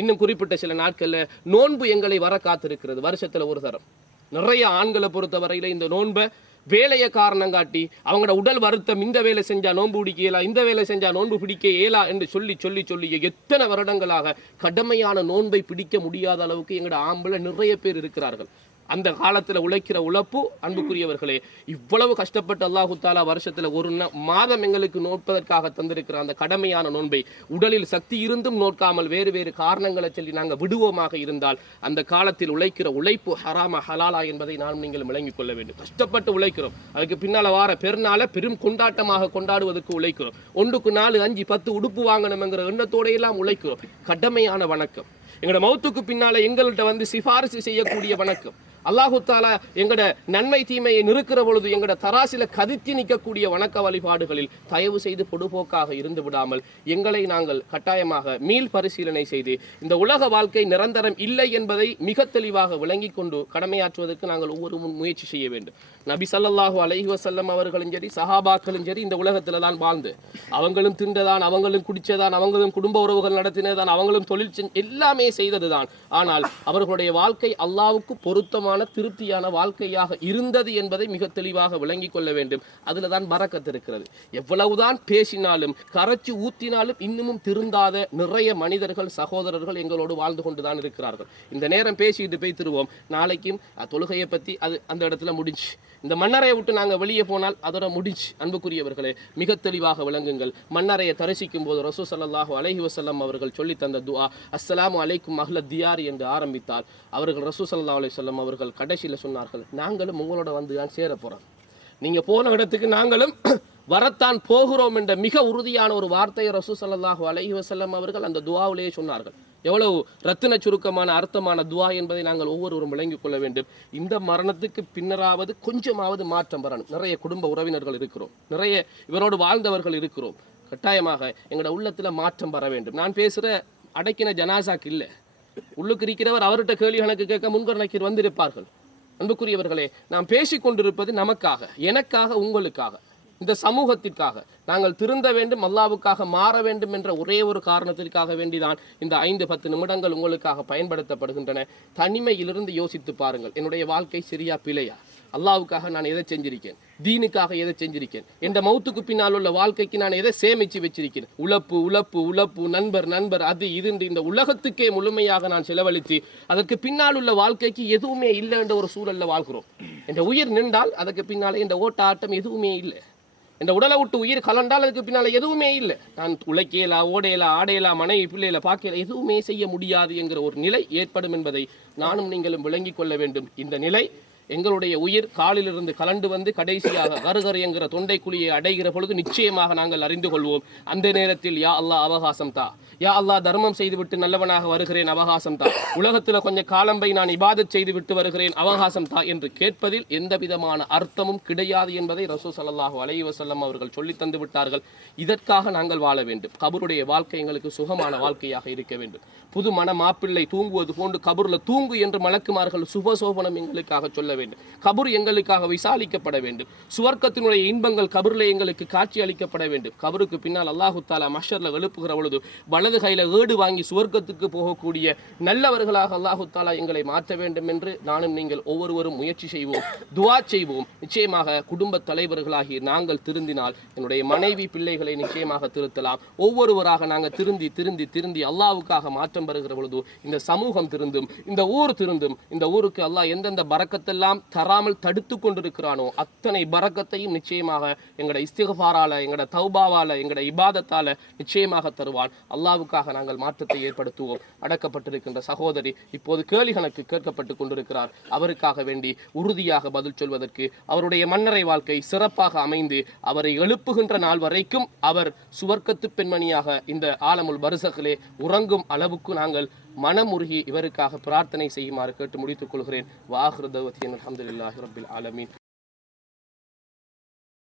இன்னும் குறிப்பிட்ட சில நாட்களில் நோன்பு எங்களை வர காத்திருக்கிறது, வருஷத்தில் ஒரு தரம். நிறைய ஆண்களை பொறுத்தவரையில் இந்த நோன்பை வேலையை காரணம் காட்டி அவங்களோட உடல் வருத்தம், இந்த வேலை செஞ்சால் நோன்பு பிடிக்க இயலா, இந்த வேலை செஞ்சால் நோன்பு பிடிக்க இயலா என்று சொல்லி சொல்லி சொல்லி எத்தனை வருடங்களாக கடமையான நோன்பை பிடிக்க முடியாத அளவுக்கு எங்களோட ஆம்பளை நிறைய பேர் இருக்கிறார்கள். அந்த காலத்தில் உழைக்கிற உழைப்பு அன்புக்குரியவர்களே, இவ்வளவு கஷ்டப்பட்டு அல்லாஹு தாலா வருஷத்தில் ஒரு மாதம் எங்களுக்கு நோட்பதற்காக தந்திருக்கிற அந்த கடமையான நோன்பை உடலில் சக்தி இருந்தும் நோக்காமல் வேறு வேறு காரணங்களை சொல்லி நாங்கள் விடுவோமாக இருந்தால் அந்த காலத்தில் உழைக்கிற உழைப்பு ஹராமா ஹலாலா என்பதை நாம் நீங்கள் விளங்கிக் கொள்ள வேண்டும். கஷ்டப்பட்டு உழைக்கிறோம், அதுக்கு பின்னால் வார பெருநாளை பெரும் கொண்டாட்டமாக கொண்டாடுவதற்கு உழைக்கிறோம். 1க்கு 4 5 10 உடுப்பு வாங்கணுங்கிற எண்ணத்தோடு எல்லாம் உழைக்கிறோம். கடமையான வணக்கம், எங்களோட மௌத்துக்கு பின்னால எங்கள்கிட்ட வந்து சிபாரிசு செய்யக்கூடிய வணக்கம். அல்லாஹு தாலா எங்கட நன்மை தீமையை நிறுக்கிற பொழுது எங்கட தராசில கதித்து நிற்கக்கூடிய வணக்க வழிபாடுகளில் தயவு செய்து பொடுபோக்காக இருந்து விடாமல் எங்களை நாங்கள் கட்டாயமாக மீள் பரிசீலனை செய்து இந்த உலக வாழ்க்கை நிரந்தரம் இல்லை என்பதை மிக தெளிவாக விளங்கி கொண்டு கடமையாற்றுவதற்கு நாங்கள் ஒவ்வொரு முயற்சி செய்ய வேண்டும். நபி ஸல்லல்லாஹு அலைஹி வஸல்லம் அவர்களும் சரி, சஹாபாக்களும் சரி, இந்த உலகத்தில் தான் வாழ்ந்து அவங்களும் தின்றதான், அவங்களும் குடிச்சதான், அவங்களும் குடும்ப உறவுகள் நடத்தினதான், அவங்களும் தொழில் எல்லாமே செய்ததுதான். ஆனால் அவர்களுடைய வாழ்க்கை அல்லாஹ்வுக்கு பொருத்தமான திருப்தியான வாழ்க்கையாக இருந்தது என்பதை மிக தெளிவாக விளங்கிக் கொள்ள வேண்டும். அதுல தான் பரக்கத் இருக்கிறது. எவ்வளவுதான் பேசினாலும் கரைச்சி ஊத்தினாலும் இன்னமும் திருந்தாத நிறைய மனிதர்கள், சகோதரர்கள் எங்களோடு வாழ்ந்து கொண்டுதான் இருக்கிறார்கள். இந்த நேரம் பேசிட்டு போய் திருவோம், நாளைக்கும் தொழுகையை பற்றி அது அந்த இடத்துல முடிஞ்சு, இந்த மண்ணறையை விட்டு நாங்கள் வெளியே போனால் அதோட முடிஞ்சு. அன்புக்குரியவர்களே, மிக தெளிவாக விளங்குங்கள். மண்ணறையை தரிசிக்கும் போது ரசூல் ஸல்லல்லாஹு அலைஹி வஸல்லம் அவர்கள் சொல்லி தந்த துஆ அஸ்ஸலாமு அலைக்கும் அஹ்ல தியார் என்று ஆரம்பித்தால் அவர்கள் ரசூல் ஸல்லல்லாஹு அலைஹி வஸல்லம் அவர்கள் கடைசியில் சொன்னார்கள், நாங்களும் உங்களோட வந்து தான் சேர போகிறோம், நீங்கள் போன இடத்துக்கு நாங்களும் வரத்தான் போகிறோம் என்ற மிக உறுதியான ஒரு வார்த்தையை ரசூல் ஸல்லல்லாஹு அலைஹி வஸல்லம் அவர்கள் அந்த துஆவிலேயே சொன்னார்கள். எவ்வளவு ரத்தின சுருக்கமான அர்த்தமான துஆ என்பதை நாங்கள் ஒவ்வொருவரும் விளங்கிக் கொள்ள வேண்டும். இந்த மரணத்துக்கு பின்னராவது கொஞ்சமாவது மாற்றம் வரணும். நிறைய குடும்ப உறவினர்கள் இருக்கிறோம், நிறைய இவரோடு வாழ்ந்தவர்கள் இருக்கிறோம். கட்டாயமாக எங்களோட உள்ளத்தில் மாற்றம் வர வேண்டும். நான் பேசுகிற அடக்கின ஜனாசாக்கு இல்லை, உள்ளுக்கு இருக்கிறவர் அவர்கிட்ட கேள்வி கணக்கு கேட்க முன்கர் வந்திருப்பார்கள். அன்புக்குரியவர்களே, நாம் பேசிக்கொண்டிருப்பது நமக்காக, எனக்காக, உங்களுக்காக, இந்த சமூகத்திற்காக. நாங்கள் திருந்த வேண்டும், அல்லாஹ்வுக்காக மாற வேண்டும் என்ற ஒரே ஒரு காரணத்திற்காக வேண்டிதான் இந்த 5-10 நிமிடங்கள் உங்களுக்காக பயன்படுத்தப்படுகின்றன. தனிமையிலிருந்து யோசித்து பாருங்கள், என்னுடைய வாழ்க்கை சரியா பிழையா, அல்லாஹ்வுக்காக நான் எதை செஞ்சிருக்கேன், தீனுக்காக எதை செஞ்சிருக்கேன், என்ற மௌத்துக்கு பின்னால் உள்ள வாழ்க்கைக்கு நான் எதை சேமித்து வச்சிருக்கேன். உழப்பு உழப்பு உழப்பு, நண்பர் நண்பர், அது இது, இந்த உலகத்துக்கே முழுமையாக நான் செலவழித்து அதற்கு பின்னால் உள்ள வாழ்க்கைக்கு எதுவுமே இல்லை என்ற ஒரு சூழலில் வாழ்கிறோம். என்ற உயிர் நின்றால் அதற்கு பின்னாலே இந்த ஓட்ட ஆட்டம் எதுவுமே இல்லை. இந்த உடலை விட்டு உயிர் கலண்டால் அதுக்கு பின்னால் எதுவுமே இல்லை. நான் உழைக்கலா, ஓடையலா, ஆடையலா, மனைவி பிள்ளையில பார்க்கல, எதுவுமே செய்ய முடியாது என்கிற ஒரு நிலை ஏற்படும் என்பதை நானும் நீங்களும் விளங்கிக் கொள்ள வேண்டும். இந்த நிலை எங்களுடைய உயிர் காலிலிருந்து கலண்டு வந்து கடைசியாக கருகர் என்கிற தொண்டைக்குழியை அடைகிற பொழுது நிச்சயமாக நாங்கள் அறிந்து கொள்வோம். அந்த நேரத்தில் யா அல்லாஹ் அவகாசம் தா, யா அல்லாஹ் தர்மம் செய்துவிட்டு நல்லவனாக வருகிறேன் அவகாசம் தா, உலகத்தில் கொஞ்சம் காலம்பை நான் இபாதத் செய்து விட்டு வருகிறேன் அவகாசம் தா என்று கேட்பதில் எந்த விதமான அர்த்தமும் கிடையாது என்பதை ரசூல் ஸல்லல்லாஹு அலைஹி வஸல்லம் அவர்கள் சொல்லி தந்து விட்டார்கள். இதற்காக நாங்கள் வாழ வேண்டும். கபருடைய வாழ்க்கை எங்களுக்கு சுகமான வாழ்க்கையாக இருக்க வேண்டும். புது மன மாப்பிள்ளை தூங்குவது போன்று கபூரில் தூங்கு என்று மலக்குமார்கள் சுபசோபனம் எங்களுக்காக சொல்ல வேண்டும். கபூர் எங்களுக்காக விசாலிக்கப்பட வேண்டும். சுவர்க்கத்தினுடைய இன்பங்கள் கபூரில் எங்களுக்கு காட்சி அளிக்கப்பட வேண்டும். கபருக்கு பின்னால் அல்லாஹு தாலா மஹ்ஷர்ல எழுப்புகிற பொழுது வலது கையில ஏடு வாங்கி சுவர்க்கத்துக்கு போகக்கூடிய நல்லவர்களாக அல்லாஹு தாலா எங்களை மாற்ற வேண்டும் என்று நானும் நீங்கள் ஒவ்வொருவரும் முயற்சி செய்வோம், துஆ செய்வோம். நிச்சயமாக குடும்ப தலைவர்களாகி நாங்கள் திருந்தினால் என்னுடைய மனைவி பிள்ளைகளை நிச்சயமாக திருத்தலாம். ஒவ்வொருவராக நாங்கள் திருந்தி திருந்தி திருந்தி அல்லாஹ்வுக்காக மாற்றம் வருகிற பொழுது இந்த சமூகம் திருந்தும், இந்த ஊர் திருந்தும். இந்த ஊருக்கு அல்லாஹ் எந்தெந்த பரக்கத்தெல்லாம் தராமல் தடுத்து கொண்டிருக்கிறானோ அத்தனை பரக்கத்தையும் நிச்சயமாக எங்கட இஸ்திக்ஃபாரால, எங்கட தௌபாவால, எங்கட இபாதத்தால நிச்சயமாக தருவான். அல்லாஹ்வுக்காக நாங்கள் மாற்றத்தை ஏற்படுத்துவோம். அடக்கப்பட்டிருக்கின்ற சகோதரி இப்போது கேள்வி கணக்கு கேட்கப்பட்டு கொண்டிருக்கிறார். அவருக்காக வேண்டி உறுதியாக பதில் சொல்வதற்கு, அவருடைய மன்னரை வாழ்க்கை சிறப்பாக அமைந்து அவரை எழுப்புகின்ற நாள் வரைக்கும் அவர் சுவர்க்கத்து பெண்மணியாக இந்த ஆலமுல் பர்ஸகிலே உறங்கும் அளவுக்கு நாங்கள் மனமுருகி இவருக்காக பிரார்த்தனை செய்யுமாறு கேட்டு முடித்துக் கொள்கிறேன். வாஹிரு தஅவத்தி அல்ஹம்துலில்லாஹி ரப்பில் ஆலமீன்.